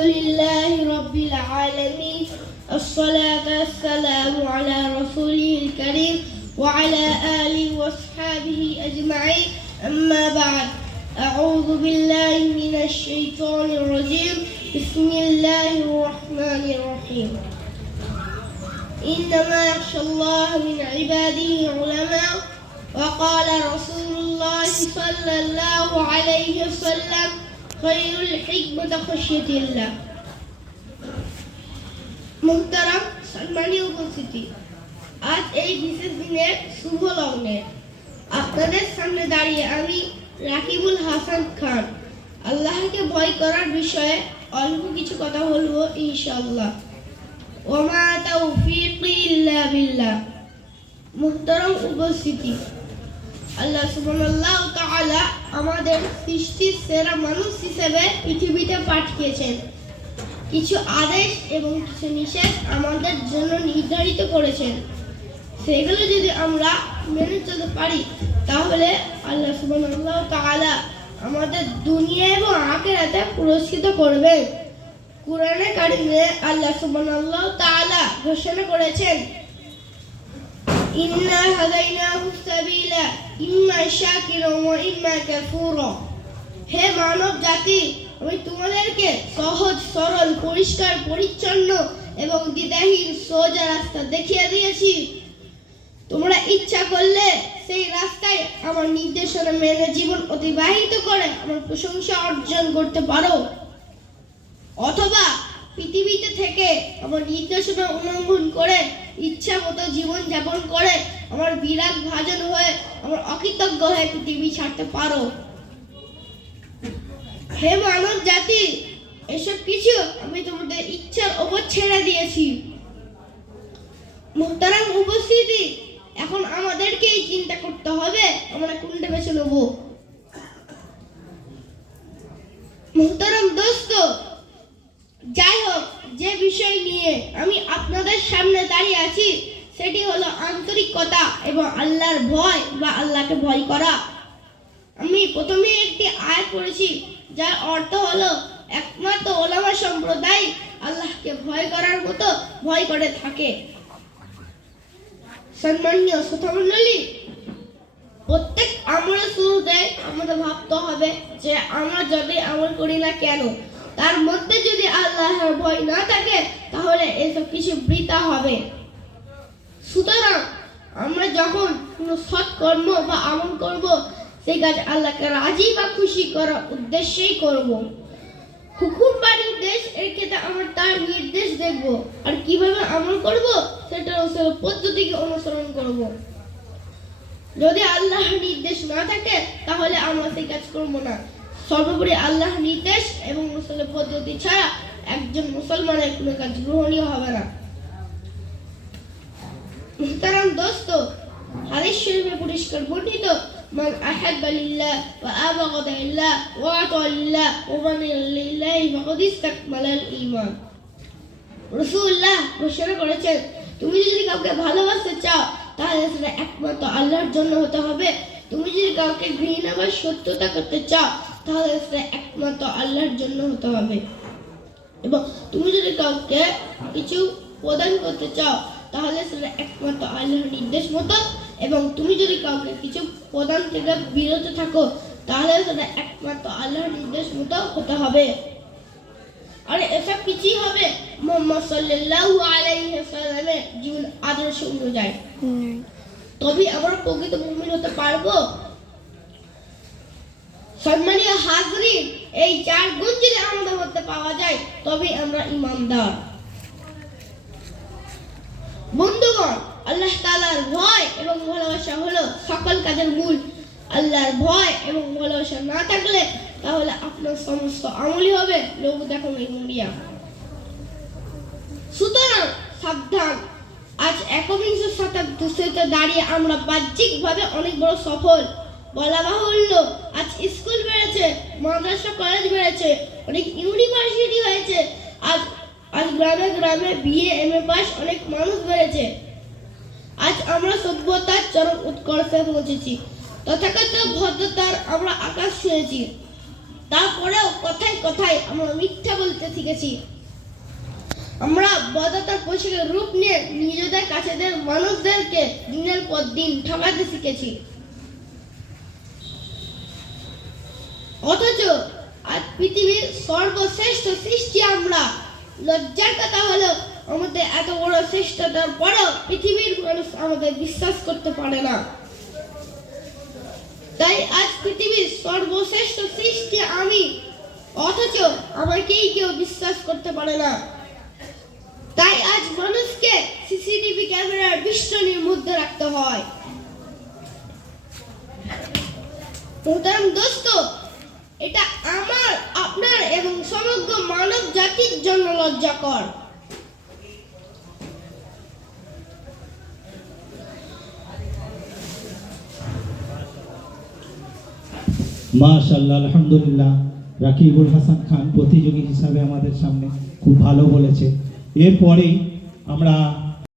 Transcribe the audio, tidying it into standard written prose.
لله رب العالمين الصلاة والسلام على رسوله الكريم وعلى آله وأصحابه أجمعين أما بعد أعوذ بالله من الشيطان الرجيم بسم الله الرحمن الرحيم إنما يخشى الله من عباده العلماء وقال رسول الله صلى الله عليه وسلم خير الحكمة خشية الله মুহতারাম সম্মানীয় উপস্থিতি, আজ এই বিশেষ দিনের শুভ লগ্নে আপনাদের সামনে দাঁড়িয়ে আমি রাকিবুল হাসান খান আল্লাহকে ভয় করার বিষয়ে অল্প কিছু কথা বলবো ইনশাআল্লাহ। ওমা তাওফীকি ইল্লা বিল্লাহ। মুহতারাম উপস্থিতি, আল্লাহ সুবহানাহু ওয়া তাআলা আমাদের সৃষ্টির সেরা মানুষ হিসেবে পৃথিবীতে পাঠিয়েছেন। কিছু আদেশ এবং কিছু নিষেধ আমাদের জন্য নির্ধারিত করেছেন। সেগুলো যদি আমরা মেনে চলতে পারি তাহলে আল্লাহ সুবহানাহু ওয়া তাআলা আমাদের দুনিয়া এবং আখিরাতে পুরস্কৃত করবেন। কুরআনে কারিমে আল্লাহ সুবহানাহু ওয়া তাআলা ঘোষণা করেছেন, ইন্না হাদাইনাহু সাবিলা ইম্মা শাকিরা ওয়া ইম্মা কাফুরা। হে মানব জাতি, আমি তোমাদেরকে সহজ সরল পরিষ্কার পরিচ্ছন্ন এবং দ্বিধাহীন সোজা রাস্তা দেখিয়ে দিয়েছি। তোমরা ইচ্ছা করলে সেই রাস্তায় আমার নির্দেশনা মেনে জীবন অতিবাহিত করে আমার প্রশংসা অর্জন করতে পারো, অথবা পৃথিবীতে থেকে আমার নির্দেশনা উল্লঙ্ঘন করে ইচ্ছা মতো জীবন যাপন করে আমার বিরাগ ভাজন হয়ে আমার অকৃতজ্ঞ হয়ে পৃথিবী ছাড়তে পারো। হে মানব জাতি, এসব কিছু আমি তোমাদের ইচ্ছার উপর ছেড়ে দিয়েছি। মুহতারাম উপস্থিতি, এখন আমাদেরকেই চিন্তা করতে হবে আমরা কোনটা বেছে নেব। মুহতারাম দোস্ত, যাই হোক, যে বিষয় নিয়ে আমি আপনাদের সামনে দাঁড়িয়ে আছি সেটি হলো আন্তরিকতা এবং আল্লাহর ভয় বা আল্লাহকে ভয় করা। আমি প্রথমে একটি আয়াত পড়েছি যার অর্থ হলো একমাত্র ওলামা সম্প্রদায় আল্লাহকে ভয় করার মতো ভয় করে থাকে। সম্মানীয় শ্রোতামণ্ডলী, প্রত্যেক আমলের শুরুতে আমাদের ভাবতে হবে যে আমরা যদি আমল করি না কেন, তার মধ্যে যদি আল্লাহর ভয় না থাকে তাহলে এসব কিছু বৃথা হবে। সুতরাং আমরা যখন কোনো সৎ কর্ম বা আমল করব, সেই কাজ আল্লাহকে রাজি বা খুশি করার উদ্দেশ্যেই করব। হুকুম বা নির্দেশ, এর ক্ষেত্রে আমরা তার নির্দেশ দেখব, আর কিভাবে আমল করব সেটার পদ্ধতিকে অনুসরণ করব। যদি আল্লাহর নির্দেশ না থাকে তাহলে আমরা সেই কাজ করব না। সর্বোপরি আল্লাহর নির্দেশ এবং মুসলিম পদ্ধতি ছাড়া একজন মুসলমানের কোনো কাজ গ্রহণীয় হবে না। মুহতারাম দোস্ত, হাদিস শরীফে পরিষ্কার বর্ণিত, মান আহাব্বা লিল্লাহ ওয়া আবগাদা লিল্লাহ ওয়া আতা লিল্লাহ ওয়া মানিয়া লিল্লাহি ফাকাদ ইসতাকমালাল ঈমান। রাসূলুল্লাহ ঘোষণা করেছেন, তুমি যদি কাউকে ভালোবাসতে চাও তাহলে সেটা একমাত্র আল্লাহর জন্য হতে হবে। তুমি যদি কাউকে ঘৃণা বা শত্রুতা করতে চাও তাহলে সেটা একমাত্র আল্লাহর জন্য হতে হবে। এবং তুমি যদি কাউকে কিছু প্রদান করতে চাও তাহলে সেটা একমাত্র আল্লাহর নির্দেশ মতো, এবং তুমি যদি কাউকে কিছু প্রদান থেকে বিরত থাকো তাহলে সেটা একমাত্র আল্লাহর নির্দেশ মতো হতে হবে। আর এসব কিছুই হবে মুহাম্মদ সাল্লাল্লাহু আলাইহি ওয়াসাল্লামের জীবন আদর্শ অনুযায়ী। তবে আমরা প্রকৃত মুমিন হতে পারবো। সম্মানীয় হাজরিন, এই চার গুণ যদি আমাদের মধ্যে পাওয়া যায় তবে আমরা ঈমানদার। বন্ধুগণ, আল্লাহ তাআলার ভয় এবং ভালোবাসা হলো সকল কাজের মূল। আল্লাহর ভয় এবং ভালোবাসা না থাকলে তাহলে আপনার সমস্ত আমলই হবে লোক দেখানোর মরিয়া। সুতরাং সাবধান, আজ একবিংশ শতাব্দীতে দাঁড়িয়ে আমরা বাহ্যিকভাবে অনেক বড় সফল। বলা বাহুল্য, আজ স্কুল বেড়েছে, মাদ্রাসা কলেজ বেড়েছে, অনেক ইউনিভার্সিটি হয়েছে। আজ গ্রামে গ্রামে বিএ এমএ পাস অনেক মানুষ বেড়েছে। আজ আমরা সভ্যতার চরম উৎকর্ষে পৌঁছেছি। তথাকথিত ভদ্রতার আমরা আকাশ ছুঁয়েছি। তারপরেও কথায় কথায় আমরা মিথ্যা বলতে শিখেছি। আমরা বদাতার পোশাকের রূপ নিয়ে নিজেদের কাছেদের মানুষদেরকে দিনের পর দিন ঠকাতে শিখেছি। অথচ আজ পৃথিবীর সর্বশ্রেষ্ঠ সৃষ্টি আমরা। লজ্জার কথা হলো আমাদের এত বড় শ্রেষ্ঠতার পরেও পৃথিবীর মানুষ আমাদের বিশ্বাস করতে পারে না। তাই আজ পৃথিবীর সর্বশ্রেষ্ঠ সৃষ্টি আমি, অথচ আমাকেই কেউ বিশ্বাস করতে পারে না। তাই আজ মানুষকে সিসিটিভি ক্যামেরার বেষ্টনীর মধ্যে রাখতে হয়। সুতরাং দোস্ত, এটা আমার, আপনার এবং সমগ্র মানব জাতির জন্য লজ্জাকর। মাশাআল্লাহ, আলহামদুলিল্লাহ। রাকিবুল হাসান খান প্রতিযোগী হিসাবে আমাদের সামনে খুব ভালো বলেছে। এরপরেই আমরা